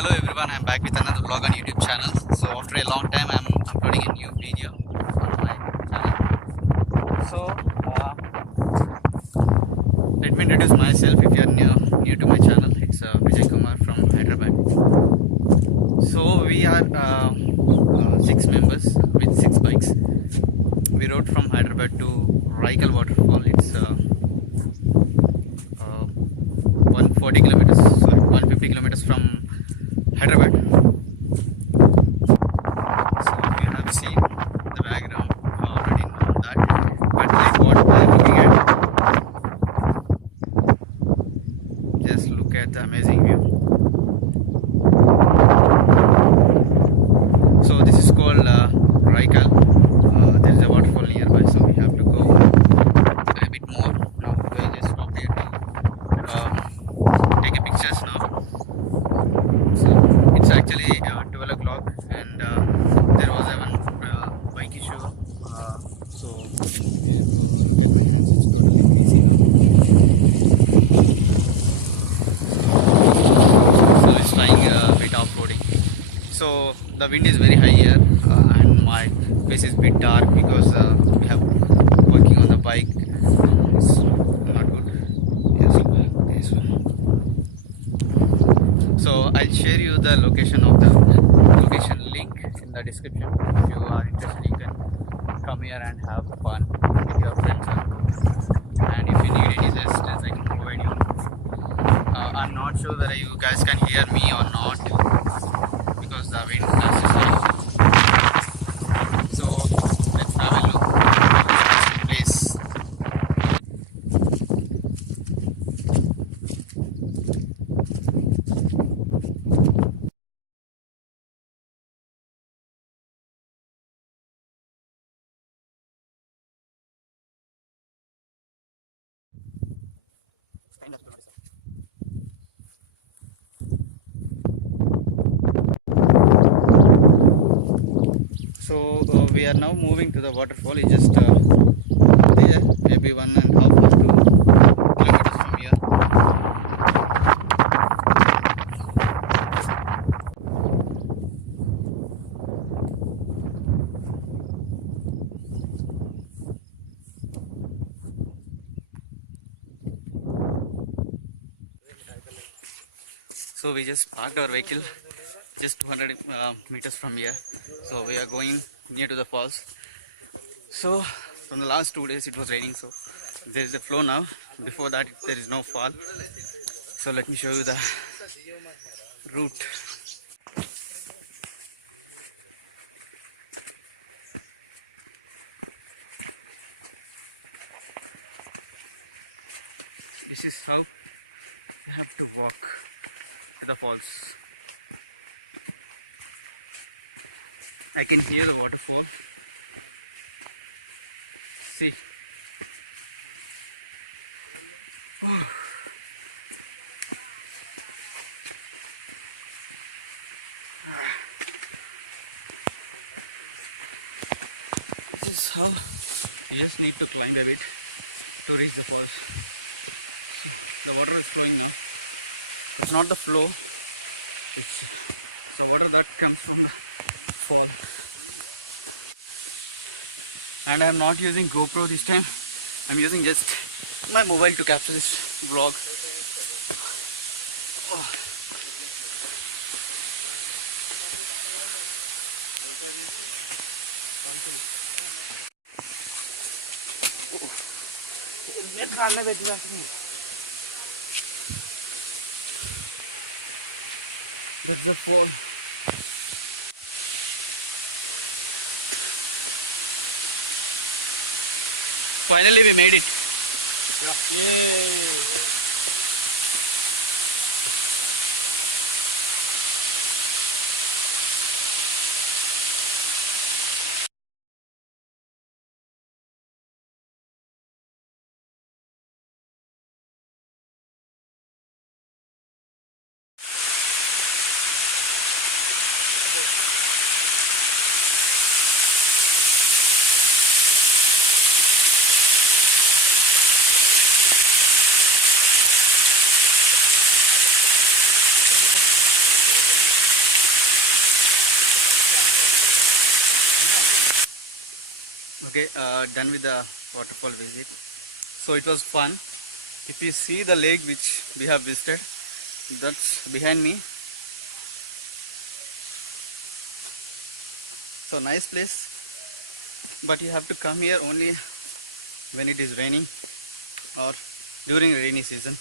hello everyone, I'm back with another vlog on YouTube channel. So after a long time I'm uploading a new video on my channel. So let me introduce myself if you are new to my channel. It's Vijay Kumar from Hyderabad. So we are 6 members with 6 bikes. We rode from Hyderabad to RAIKAL waterfall. It's 140 kilometers, sorry, 150 kilometers from Hyderabad. So you have seen the background already know that, but like what I am looking at, just look at the amazing view. So this is called RAIKAL. There is a waterfall nearby, so we have to go a bit more. Now we just stop here to take a pictures now. So it's actually 12 o'clock and there was even bike issue. So it's trying a bit off-roading. So the wind is very high here and my face is a bit dark because we have working on the bike. It's not good. Yes, this one. So I'll share you the location of the location link in the description. If you are interested, you can come here and have fun with your friends and group. And if you need any assistance, I can provide you. I'm not sure whether you guys can hear me or not because the wind is high. So let's have a look at this place. So we are now moving to the waterfall. It's just there, maybe 1.5 or 2 kilometers from here. So we just parked our vehicle just 200 meters from here. So we are going near to the falls. So from the last 2 days it was raining, so there is a flow now. Before that there is no fall. So let me show you the route. This is how you have to walk to the falls. I can hear the waterfall. See. Oh. This is how you just need to climb a bit to reach the falls. The water is flowing now. It's not the flow, it's the water that comes from the fall. And I am not using GoPro this time. I'm using just my mobile to capture this vlog. Oh. That's the fall. Finally we made it. Yeah. Yay. Okay, done with the waterfall visit. So it was fun. If you see the lake which we have visited, that's behind me. So nice place, but you have to come here only when it is raining or during rainy season.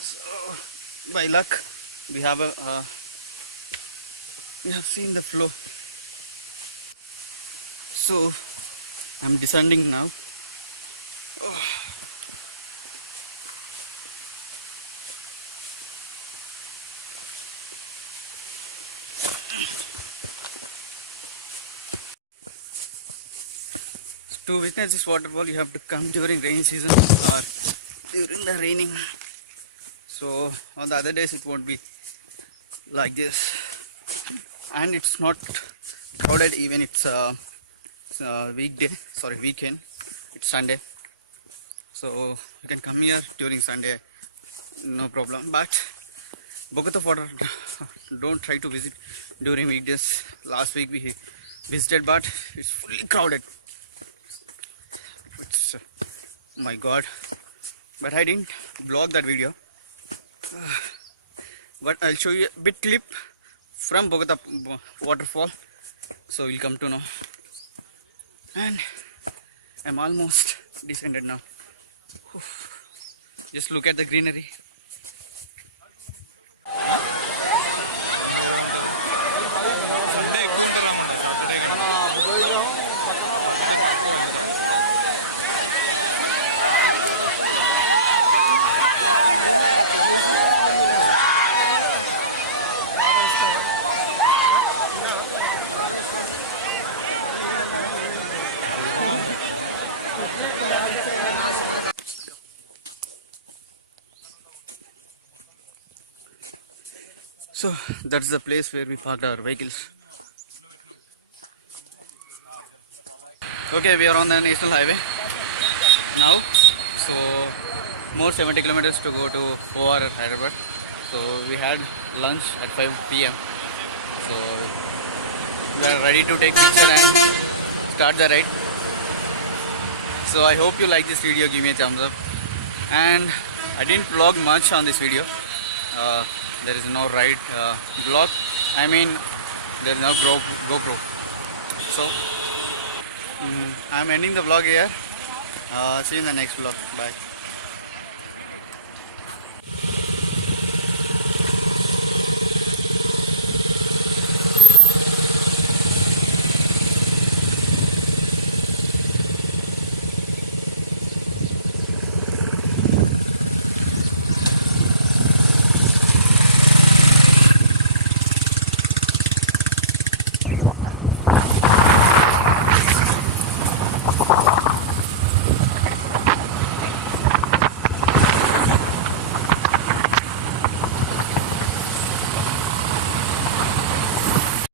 So by luck we have seen the flow. So I'm descending now. To witness this waterfall, you have to come during rainy season or during the raining. So on the other days it won't be like this, and it's not crowded even it's weekend. It's Sunday, so you can come here during Sunday, no problem. But Bogota water, don't try to visit during weekdays. Last week we visited, but it's fully crowded. It's my god, but I didn't vlog that video. But I'll show you a bit clip from Bogota waterfall, so you'll come to know. And I'm almost descended now. Just look at the greenery. So that's the place where we parked our vehicles. Okay, we are on the national highway now. So more 70 kilometers to go to OR at Hyderabad. So we had lunch at 5 p.m. So we are ready to take picture and start the ride. So I hope you like this video. Give me a thumbs up. And I didn't vlog much on this video. There is no ride vlog. I mean, there is no GoPro. So I'm ending the vlog here. See you in the next vlog. Bye.